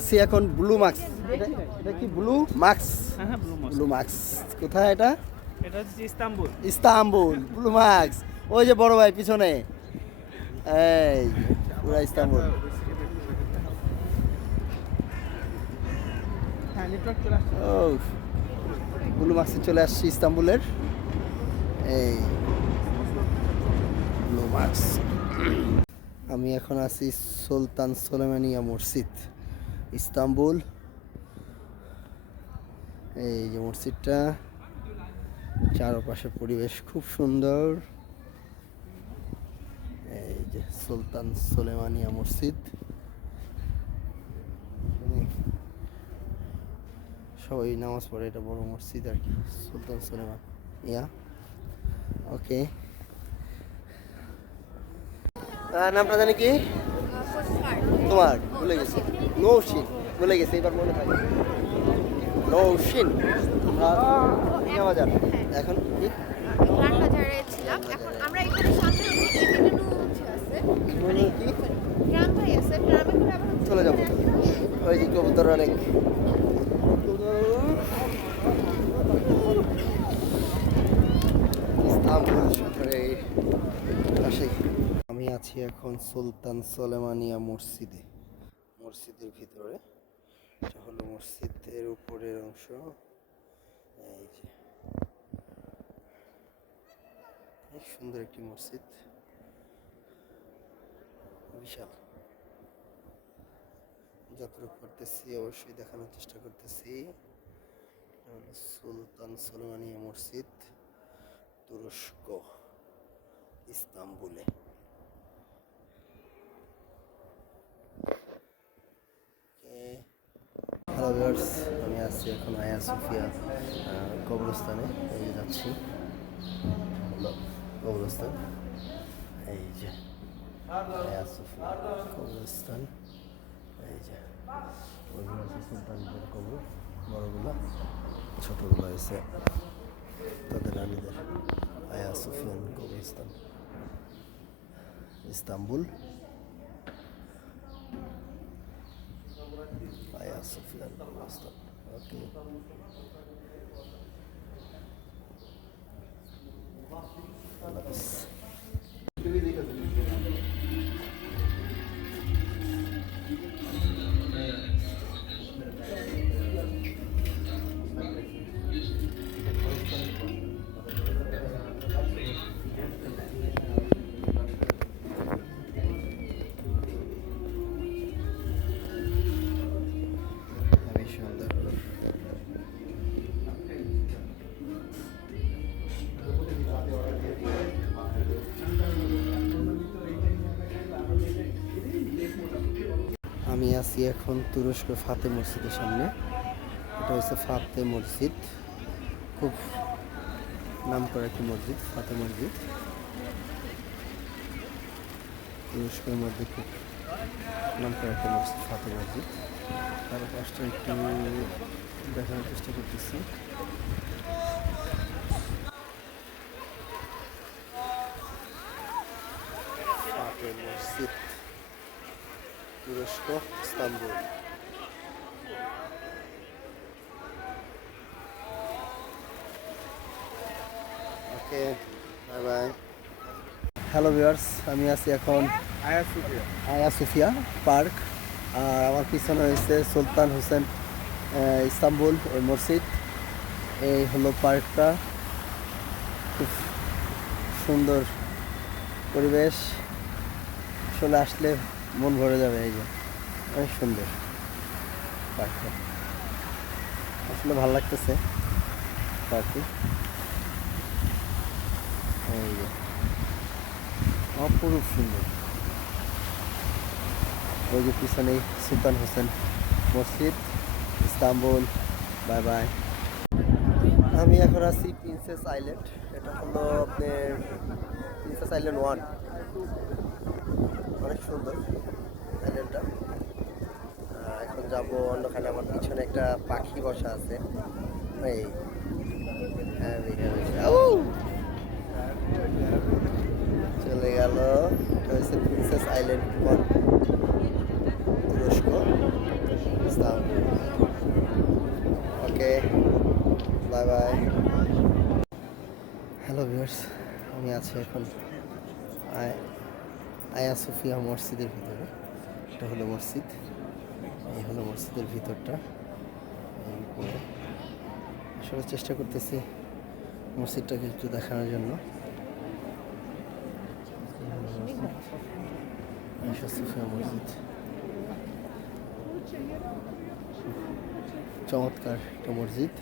আছি এখন blue marks এটা কি ব্লু হ্যাঁ ব্লু মার্কস কোথায় এটা? এটা হচ্ছে ইস্তাম্বুল। ইস্তাম্বুল ব্লু মার্কস ওই যে বড় ভাই পিছনে। এই পুরা ইস্তাম্বুল। চলে ও ব্লু মার্কসে চলে আসছি ইস্তাম্বুলের। এই ব্লু মার্কস আমি এখন আছি সুলতান সোলেমানিয়া মসজিদ। ইস্তাম্বুল। এই যে মসজিদটা, চারপাশে পরিবেশ খুব সুন্দর। এই যে সুলতান সোলেমানিয়া মসজিদ। সবাই নামাজ পড়ে, এটা বড় মসজিদ আর কি, সুলতান সুলেমান ইয়া ওকে নামটা জানি কি? তোমার ভুলে গেছি। নৌশিন ভুলে গেছি এবার মনে থাকে। নৌশিন আমরা বাজার এখন কি? বাজারে ছিলাম। এখন আমরা এখানে সামনে আছে কি গ্রাম ভাই আছে। গ্রামে করে আবার চলে যাব। ওই যে কবুতর অনেক। ইস্তাম্বুল শহরে আমি আছি এখন সুলতান সোলেমানিয়া মসজিদে। মসজিদের ভিতরে এটা হলো মসজিদের উপরের অংশ। এই যে। সুন্দর একটি মসজিদ। বিশাল। যতটুকু করতেছি অবশ্যই দেখানোর চেষ্টা করতেছি। সুলতান সোলেমানিয়া মসজিদ, তুরস্ক, ইস্তাম্বুলে। হ্যালো ভিউয়ার্স আমি আছি এখন আয়া সুফিয়া কবরস্থানে, এই যাচ্ছি। কবরস্থান, এই যে, আয়া সুফিয়া, কবরস্থান, এই যে ওইগুলো হচ্ছে সুলতানদের কবর, বড়গুলো, ছোটগুলো হয়েছে তাদের রানীদের, আয়া সুফিয়ান কবরস্থান, ইস্তাম্বুল আয়া সুফিয়ান কবরস্থান ওকে আল্লাহ আছি এখন তুরস্ক ফাতে মসজিদের সামনে। এটা হচ্ছে ফাতে মসজিদ। খুব নাম করা একটি মসজিদ, ফাতে মসজিদ। তুরস্কের মধ্যে খুব নাম করা একটা মসজিদ, ফাতে মসজিদ। তার পাশটা একটু দেখানোর চেষ্টা করতেছি। ফাতে মসজিদ। তুরস্ক Istanbul okay bye bye hello viewers আমি আছি এখন আয়া সুফিয়া আয়া সুফিয়া পার্ক আর আমার পিছনে হয়েছে সুলতান হোসেন ইস্তাম্বুল ওই মসজিদ। এই হলো পার্কটা। খুব সুন্দর পরিবেশ। আসলে আসলে মন ভরে যাবে এই যে। অনেক সুন্দর। আসলে ভালো লাগতেছে যে। অপরূপ সুন্দর। ওই যে পিছনে সুলতান হোসেন মসজিদ, ইস্তাম্বুল, বাই বাই। আমি এখন আছি প্রিন্সেস আইল্যান্ড এটা হলো আপনার প্রিন্সেস আইল্যান্ড ওয়ান অনেক সুন্দর আইল্যান্ডটা যাব অন্যখানে আমার পিছনে একটা পাখি বসা আছে। এই হ্যাঁ, চলে গেল। হচ্ছে প্রিন্সেস আইল্যান্ড তুরস্ক। Okay bye bye. Hello viewers আমি আছি এখন আয়া সুফিয়া মসজিদের ভিতরে। এটা হলো মসজিদ। এই হলো মসজিদের ভিতরটা। আসলে চেষ্টা করতেছি মসজিদটাকে একটু দেখানোর জন্য। মসজিদ। চমৎকার একটা মসজিদ,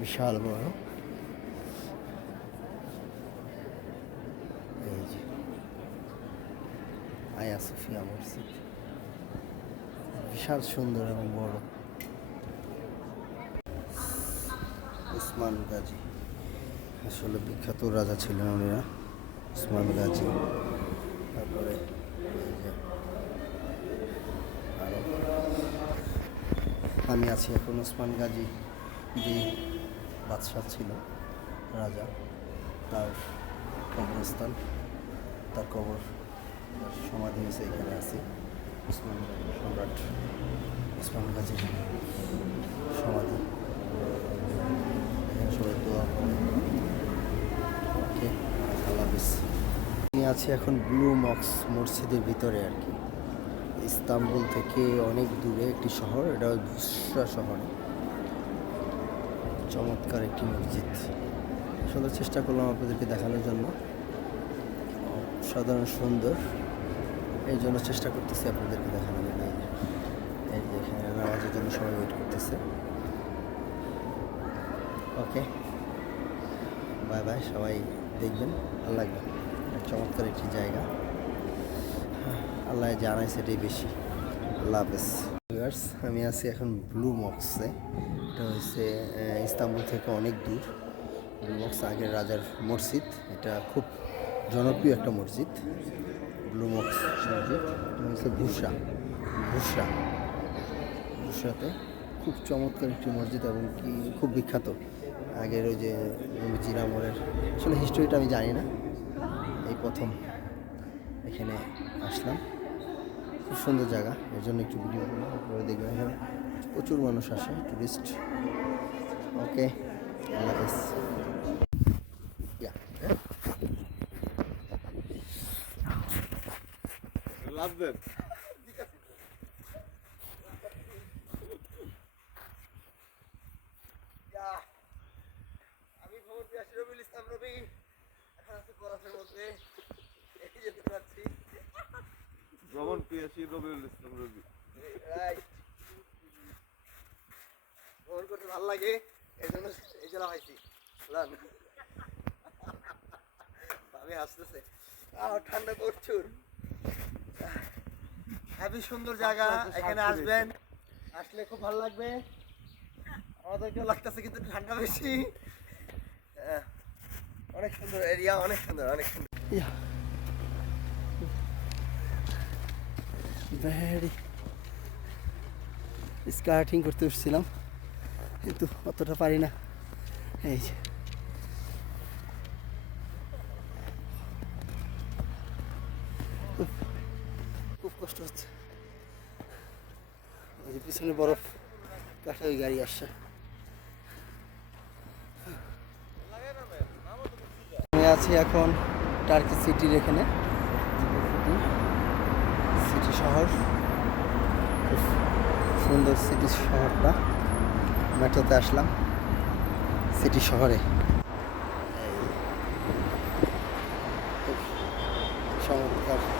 বিশাল বড়। এই যে আয়া সুফিয়া মসজিদ। বিশাল সুন্দর এবং বড়। উসমান গাজী। আসলে বিখ্যাত রাজা ছিলেন উনিরা। উসমান গাজী। তারপরে আমি আছি এখন উসমান গাজী, যে বাদশাহ ছিল, রাজা। তার কবরস্থান, তার কবর সমাধি এখানে আছে। উসমান সম্রাট উসমান গাজীর সমাধি। সবাই ওকে, আল্লাহ আছি এখন ব্লু মক্স মসজিদের ভিতরে আর কি। ইস্তাম্বুল থেকে অনেক দূরে একটি শহর, এটা বুসরা শহরে। চমৎকার একটি মসজিদ। আসলে চেষ্টা করলাম আপনাদেরকে দেখানোর জন্য। সাধারণ সুন্দর। এই জন্য চেষ্টা করতেছি আপনাদেরকে দেখানোর জন্য। এই যে- এই যে এখানে নামাজের জন্য সবাই ওয়েট করতেছে। ওকে বাই বাই সবাই দেখবেন। ভালো লাগবে। চমৎকার একটি জায়গা। আল্লাহ জানাই সেটাই বেশি। আল্লাহ হাফেজ। আমি আছি এখন ব্লু মক্সে এটা হচ্ছে ইস্তাম্বুল থেকে অনেক দূর। ব্লু মক্স আগের রাজার মসজিদ। এটা খুব জনপ্রিয় একটা মসজিদ। ব্লু মক্স মসজিদ হচ্ছে ভুসরা ভুসরা ভুসরাতে খুব চমৎকার একটি মসজিদ এবং কি খুব বিখ্যাত। আগের ওই যে আমলের, আসলে হিস্টোরিটা আমি জানি না। এই প্রথম এখানে আসলাম। খুব সুন্দর জায়গা, এর জন্য একটু ভিডিও আপনারা দেখবেন এখানে প্রচুর মানুষ আসে টুরিস্ট ওকে আল্লাহ হাফেজ। লাভ দেন আমি খবর দিয়ে আসি রবিউল ইসলাম রবি। এখন আছি পড়াশোনার মধ্যে। এই যেতে পারছি ভ্রমণ পিয়াসী রবিউল ইসলাম রবি। রাইট ভ্রমণ করতে ভালো লাগে এই জন্য এই জেলা হয়েছি বুঝলেন আমি আসতেছে আহ ঠান্ডা প্রচুর। হ্যাপি সুন্দর জায়গা এখানে আসবেন। আসলে খুব ভালো লাগবে। আমাদেরকেও লাগতেছে কিন্তু ঠান্ডা বেশি। অনেক সুন্দর এরিয়া অনেক সুন্দর অনেক সুন্দর। ভেরি স্কার্টিং করতে এসেছিলাম কিন্তু অতটা পারি না। এই যে। হচ্ছে ওই যে পিছনে বরফ কাটা ওই গাড়ি আসছে। আমি আছি এখন টার্কি সিটির এখানে। সিটি শহর। সুন্দর সিটি শহরটা। মেট্রোতে আসলাম। সিটি শহরে। চমৎকার।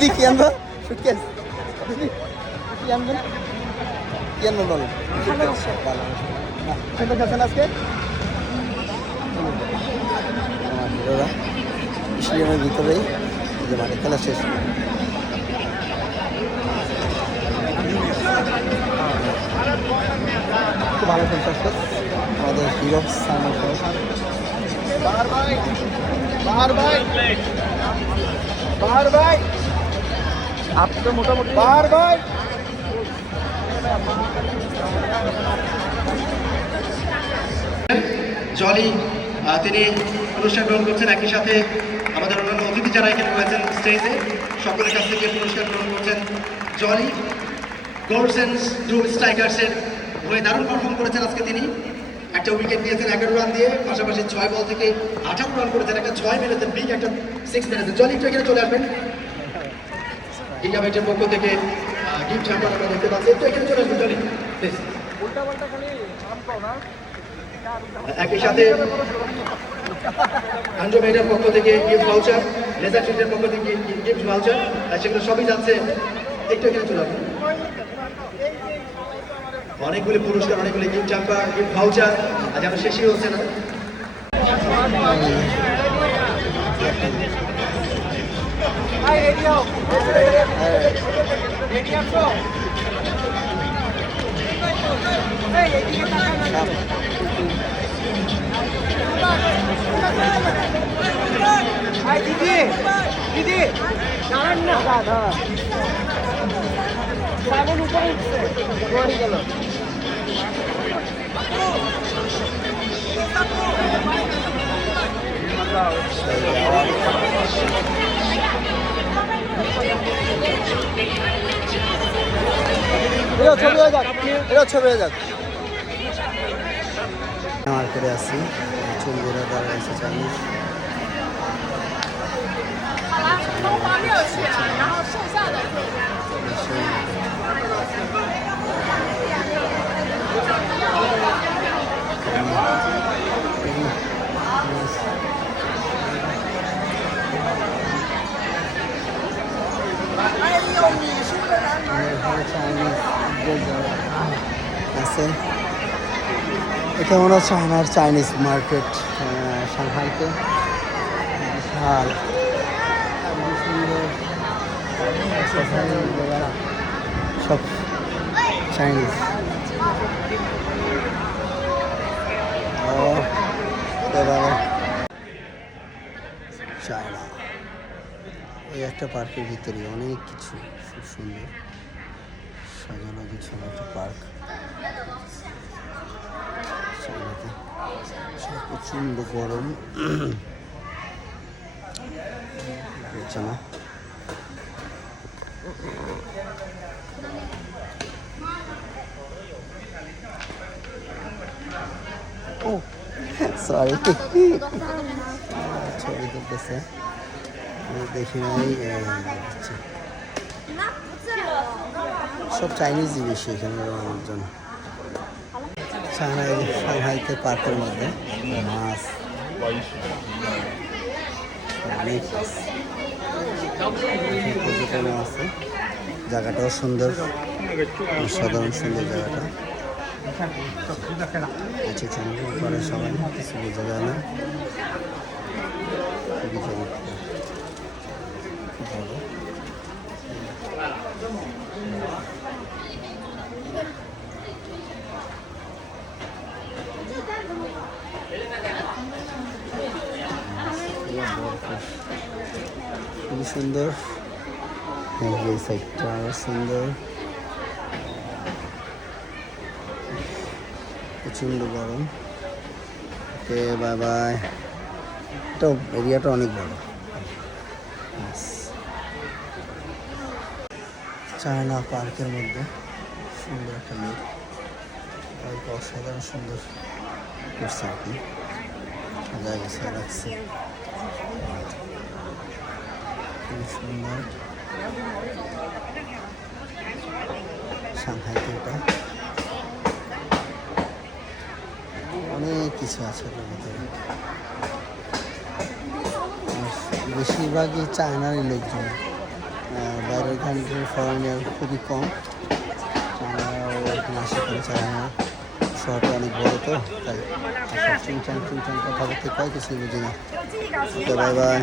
দিদি কি আনব সুটকেস কি আনবেন কেন বলেন ভালোবাসা। ভালোবাসা। না, সুন্দর খেলছেন আজকে হিরোরা স্টেডিয়ামের ভিতরেই যে মাঠে খেলা শেষ খুব ভালো খেলছে আজকে আমাদের হিরো সালমান খান বাহার ভাই বাহার ভাই বাহার ভাই আপনি তো মোটামুটি ভাই। জলি তিনি পুরস্কার গ্রহণ করছেন। একই সাথে আমাদের অন্যান্য অতিথি যারা এখানে রয়েছেন স্টেজে সকলের কাছ থেকে পুরস্কার গ্রহণ করছেন জলি। গোলসেন্স টু স্ট্রাইকার্সের হয়ে দারুণ পারফর্ম করেছেন আজকে তিনি। একটা উইকেট নিয়েছেন এগারো রান দিয়ে পাশাপাশি ছয় বল থেকে আঠারো রান করেছেন। একটা ছয় মেরেছেন বিগ একটা সিক্স মেরেছেন। জলি একটু এখানে চলে আসবেন। গিগাবাইটের পক্ষ থেকে গিফট হ্যাম্পার আমরা দেখতে পাচ্ছি। একটু এখানে চলে আসবেন একই সাথে আন্ড্রোমেডের পক্ষ থেকে গিফট ভাউচার লেজার ট্রিটের পক্ষ থেকে গিফট ভাউচার সেগুলো সবই যাচ্ছে। একটু এখানে চলে আসুন। অনেকগুলি পুরস্কার, অনেকগুলি গিফট হ্যাম্পার গিফট ভাউচার আজ আমরা শেষই হচ্ছে না। দিদি দিদি দাঁড়ান না দাদা ড্রাগন উপরে উঠছে গেল এরা ছবি 이거 접해야 돼. 이거 접해야 돼. arkaya asayım. Çocuklara da ben seçenmiş. Şöyle. আছে। এটা মনে হচ্ছে আমার চাইনিজ মার্কেট সাংহাইতে। বিশাল সব চাইনিজ এই একটা পার্কের ভিতরে অনেক কিছু, খুব সুন্দর। সাজানো গুছানো একটা পার্ক। চায়নাতে সব প্রচণ্ড গরম হচ্ছে না ও সরি ছবি তুলতেছে আমি দেখি নাই এই হচ্ছে। সব চাইনিজই বেশি এখানে মানুষজন চায়নায় সাংহাইতে পার্কের মধ্যে মাছ। মাছ। আছে জায়গাটাও সুন্দর। সাধারণ সুন্দর জায়গাটা। ভালো। খুবই সুন্দর এই সাইডটা আরও সুন্দর প্রচণ্ড গরম ওকে বাই বাই এটা এরিয়াটা অনেক বড়. চায়না পার্কের মধ্যে সুন্দর একটা লেক অসাধারণ সুন্দর করছে আর কি রাখছে খুবই সুন্দর সাংহাইতে এটা অনেক কিছু আছে এটার ভিতরে বেশিরভাগই চায়নারই লোকজন। বাইরের কান্ট্রির ফরেনার খুবই কম। চায়নারাও এখানে শহরটা অনেক বড় তো, তাই। কয় কিছুই বুঝি না। Bye bye